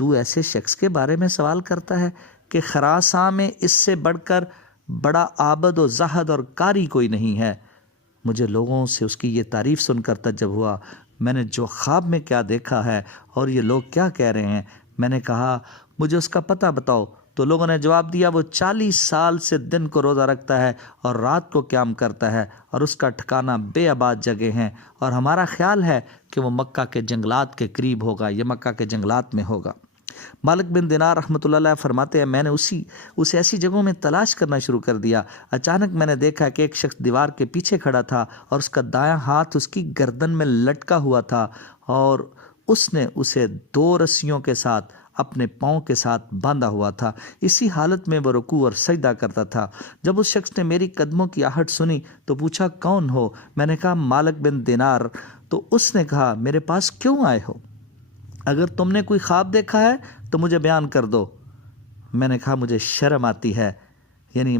تو ایسے شخص کے بارے میں سوال کرتا ہے کہ خراساں میں اس سے بڑھ کر بڑا عابد و زاہد اور قاری کوئی نہیں ہے۔ مجھے لوگوں سے اس کی یہ تعریف سن کر تعجب ہوا۔ میں نے جو خواب میں کیا دیکھا ہے اور یہ لوگ کیا کہہ رہے ہیں، میں نے کہا مجھے اس کا پتہ بتاؤ۔ تو لوگوں نے جواب دیا وہ 40 سال سے دن کو روزہ رکھتا ہے اور رات کو قیام کرتا ہے، اور اس کا ٹھکانہ بے آباد جگہ ہیں، اور ہمارا خیال ہے کہ وہ مکہ کے جنگلات کے قریب ہوگا، یہ مکہ کے جنگلات میں ہوگا۔ مالک بن دینار رحمۃ اللہ علیہ فرماتے ہیں میں نے اسے ایسی جگہوں میں تلاش کرنا شروع کر دیا۔ اچانک میں نے دیکھا کہ ایک شخص دیوار کے پیچھے کھڑا تھا اور اس کا دایاں ہاتھ اس کی گردن میں لٹکا ہوا تھا، اور اس نے اسے 2 رسیوں کے ساتھ اپنے پاؤں کے ساتھ باندھا ہوا تھا۔ اسی حالت میں وہ رکوع اور سجدہ کرتا تھا۔ جب اس شخص نے میری قدموں کی آہٹ سنی تو پوچھا کون ہو؟ میں نے کہا مالک بن دینار۔ تو اس نے کہا میرے پاس کیوں آئے ہو؟ اگر تم نے کوئی خواب دیکھا ہے تو مجھے بیان کر دو۔ میں نے کہا مجھے شرم آتی ہے، یعنی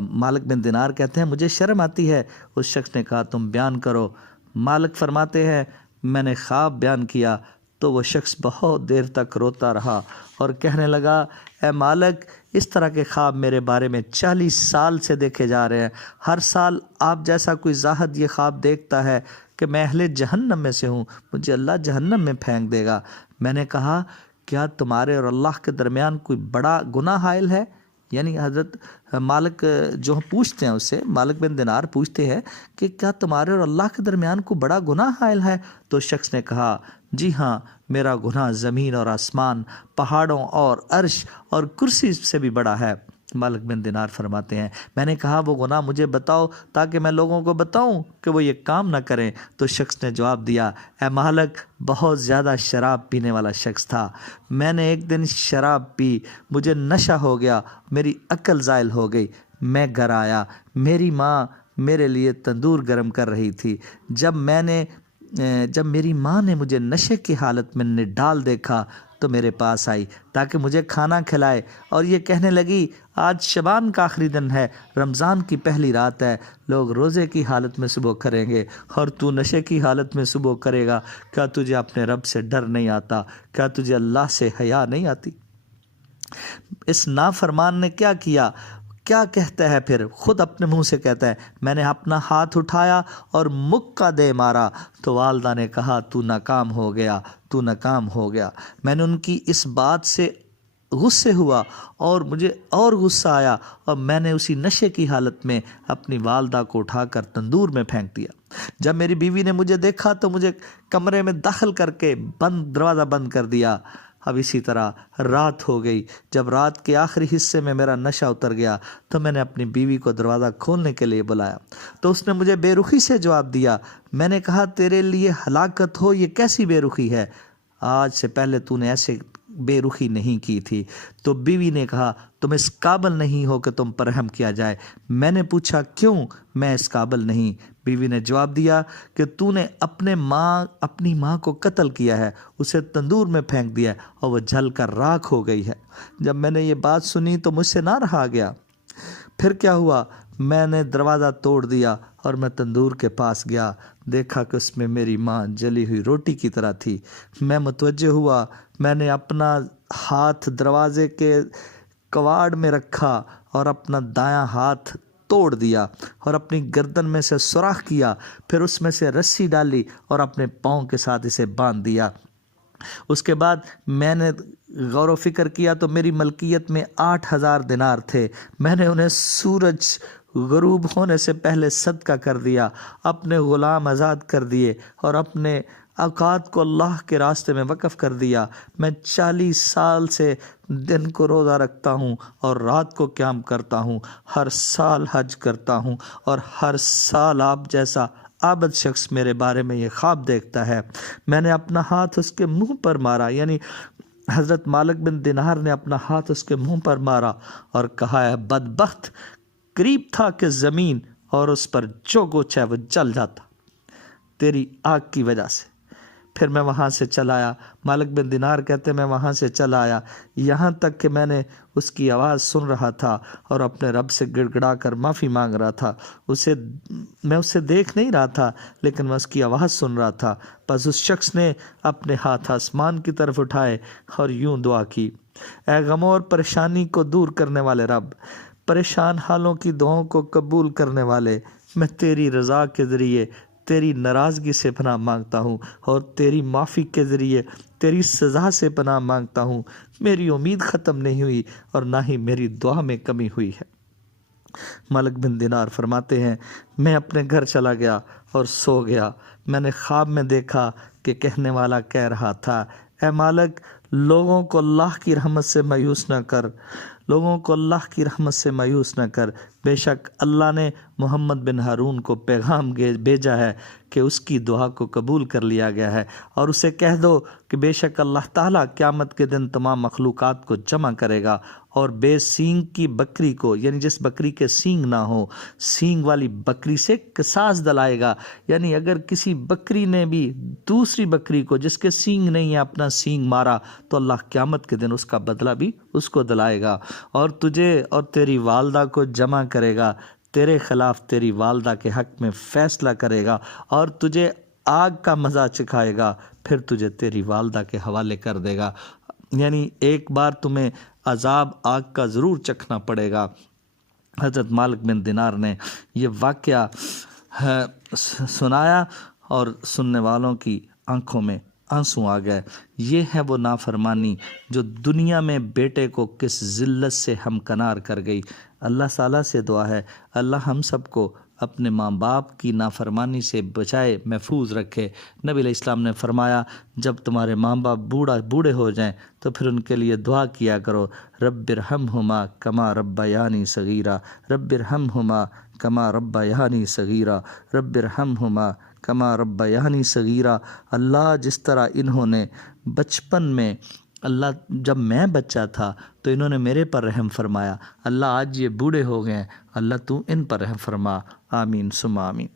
مالک بن دینار کہتے ہیں مجھے شرم آتی ہے۔ اس شخص نے کہا تم بیان کرو۔ مالک فرماتے ہیں میں نے خواب بیان کیا تو وہ شخص بہت دیر تک روتا رہا اور کہنے لگا اے مالک، اس طرح کے خواب میرے بارے میں 40 سال سے دیکھے جا رہے ہیں۔ ہر سال آپ جیسا کوئی زاہد یہ خواب دیکھتا ہے کہ میں اہل جہنم میں سے ہوں، مجھے اللہ جہنم میں پھینک دے گا۔ میں نے کہا کیا تمہارے اور اللہ کے درمیان کوئی بڑا گناہ حائل ہے؟ یعنی حضرت مالک جو پوچھتے ہیں اس سے، مالک بن دینار پوچھتے ہیں کہ کیا تمہارے اور اللہ کے درمیان کوئی بڑا گناہ حائل ہے؟ تو شخص نے کہا جی ہاں، میرا گناہ زمین اور آسمان، پہاڑوں اور عرش اور کرسی سے بھی بڑا ہے۔ مالک بن دینار فرماتے ہیں میں نے کہا وہ گناہ مجھے بتاؤ تاکہ میں لوگوں کو بتاؤں کہ وہ یہ کام نہ کریں۔ تو شخص نے جواب دیا اے مالک، بہت زیادہ شراب پینے والا شخص تھا۔ میں نے ایک دن شراب پی، مجھے نشہ ہو گیا، میری عقل زائل ہو گئی۔ میں گھر آیا، میری ماں میرے لیے تندور گرم کر رہی تھی۔ جب میری ماں نے مجھے نشے کی حالت میں نڈال دیکھا تو میرے پاس آئی تاکہ مجھے کھانا کھلائے، اور یہ کہنے لگی آج شبان کا آخری دن ہے، رمضان کی پہلی رات ہے، لوگ روزے کی حالت میں صبح کریں گے اور تو نشے کی حالت میں صبح کرے گا۔ کیا تجھے اپنے رب سے ڈر نہیں آتا؟ کیا تجھے اللہ سے حیا نہیں آتی؟ اس نافرمان نے کیا کیا؟ کیا کہتا ہے پھر؟ خود اپنے منہ سے کہتا ہے میں نے اپنا ہاتھ اٹھایا اور مکہ دے مارا تو والدہ نے کہا تو ناکام ہو گیا، تو ناکام ہو گیا۔ میں نے ان کی اس بات سے غصے ہوا اور مجھے اور غصہ آیا، اور میں نے اسی نشے کی حالت میں اپنی والدہ کو اٹھا کر تندور میں پھینک دیا۔ جب میری بیوی نے مجھے دیکھا تو مجھے کمرے میں داخل کر کے دروازہ بند کر دیا۔ اب اسی طرح رات ہو گئی۔ جب رات کے آخری حصے میں میرا نشہ اتر گیا تو میں نے اپنی بیوی کو دروازہ کھولنے کے لیے بلایا تو اس نے مجھے بے رخی سے جواب دیا۔ میں نے کہا تیرے لیے ہلاکت ہو، یہ کیسی بے رخی ہے؟ آج سے پہلے تو نے ایسے بے رخی نہیں کی تھی۔ تو بیوی نے کہا تم اس قابل نہیں ہو کہ تم پر رحم کیا جائے۔ میں نے پوچھا کیوں میں اس قابل نہیں؟ بیوی نے جواب دیا کہ تو نے اپنی ماں کو قتل کیا ہے، اسے تندور میں پھینک دیا اور وہ جل کر راکھ ہو گئی ہے۔ جب میں نے یہ بات سنی تو مجھ سے نہ رہا گیا۔ پھر کیا ہوا؟ میں نے دروازہ توڑ دیا اور میں تندور کے پاس گیا، دیکھا کہ اس میں میری ماں جلی ہوئی روٹی کی طرح تھی۔ میں متوجہ ہوا، میں نے اپنا ہاتھ دروازے کے کواڑ میں رکھا اور اپنا دایاں ہاتھ توڑ دیا اور اپنی گردن میں سے سوراخ کیا، پھر اس میں سے رسی ڈالی اور اپنے پاؤں کے ساتھ اسے باندھ دیا۔ اس کے بعد میں نے غور و فکر کیا تو میری ملکیت میں 8000 دینار تھے۔ میں نے انہیں سورج غروب ہونے سے پہلے صدقہ کر دیا، اپنے غلام آزاد کر دیے اور اپنے اوقات کو اللہ کے راستے میں وقف کر دیا۔ میں 40 سال سے دن کو روزہ رکھتا ہوں اور رات کو قیام کرتا ہوں، ہر سال حج کرتا ہوں، اور ہر سال آپ جیسا عابد شخص میرے بارے میں یہ خواب دیکھتا ہے۔ میں نے اپنا ہاتھ اس کے منہ پر مارا، یعنی حضرت مالک بن دینار نے اپنا ہاتھ اس کے منہ پر مارا اور کہا ہے بدبخت، قریب تھا کہ زمین اور اس پر جو کچھ ہے وہ جل جاتا تیری آگ کی وجہ سے۔ پھر میں وہاں سے چلا آیا۔ مالک بن دینار کہتے میں وہاں سے چلا آیا یہاں تک کہ میں نے اس کی آواز سن رہا تھا اور اپنے رب سے گڑ گڑا کر معافی مانگ رہا تھا۔ میں اسے دیکھ نہیں رہا تھا لیکن میں اس کی آواز سن رہا تھا۔ بس اس شخص نے اپنے ہاتھ آسمان کی طرف اٹھائے اور یوں دعا کی، اے غموں اور پریشانی کو دور کرنے والے رب، پریشان حالوں کی دعاؤں کو قبول کرنے والے، میں تیری رضا کے ذریعے تیری ناراضگی سے پناہ مانگتا ہوں اور تیری معافی کے ذریعے تیری سزا سے پناہ مانگتا ہوں۔ میری امید ختم نہیں ہوئی اور نہ ہی میری دعا میں کمی ہوئی ہے۔ مالک بن دینار فرماتے ہیں میں اپنے گھر چلا گیا اور سو گیا۔ میں نے خواب میں دیکھا کہ کہنے والا کہہ رہا تھا، اے مالک، لوگوں کو اللہ کی رحمت سے مایوس نہ کر، لوگوں کو اللہ کی رحمت سے مایوس نہ کر۔ بے شک اللہ نے محمد بن ہارون کو پیغام بھیجا ہے کہ اس کی دعا کو قبول کر لیا گیا ہے، اور اسے کہہ دو کہ بے شک اللہ تعالیٰ قیامت کے دن تمام مخلوقات کو جمع کرے گا اور بے سینگ کی بکری کو، یعنی جس بکری کے سینگ نہ ہو، سینگ والی بکری سے قصاص دلائے گا۔ یعنی اگر کسی بکری نے بھی دوسری بکری کو جس کے سینگ نہیں ہے اپنا سینگ مارا تو اللہ قیامت کے دن اس کا بدلہ بھی اس کو دلائے گا، اور تجھے اور تیری والدہ کو جمع کرے گا، تیرے خلاف تیری والدہ کے حق میں فیصلہ کرے گا اور تجھے آگ کا مزہ چکھائے گا، پھر تجھے تیری والدہ کے حوالے کر دے گا۔ یعنی ایک بار تمہیں عذاب آگ کا ضرور چکھنا پڑے گا۔ حضرت مالک بن دینار نے یہ واقعہ سنایا اور سننے والوں کی آنکھوں میں آنسو آ گئے۔ یہ ہے وہ نافرمانی جو دنیا میں بیٹے کو کس ذلت سے ہمکنار کر گئی۔ اللہ تعالیٰ سے دعا ہے اللہ ہم سب کو اپنے ماں باپ کی نافرمانی سے بچائے، محفوظ رکھے۔ نبی علیہ السلام نے فرمایا جب تمہارے ماں باپ بوڑھے ہو جائیں تو پھر ان کے لیے دعا کیا کرو، رب ارحمہما کما ربیانی صغیرا، رب ارحمہما کما ربیانی صغیرا، رب ارحمہما کما ربیانی صغیرا۔ اللہ جس طرح انہوں نے بچپن میں، اللہ جب میں بچہ تھا تو انہوں نے میرے پر رحم فرمایا، اللہ آج یہ بوڑھے ہو گئے ہیں، اللہ تو ان پر رحم فرما، آمین ثم آمین۔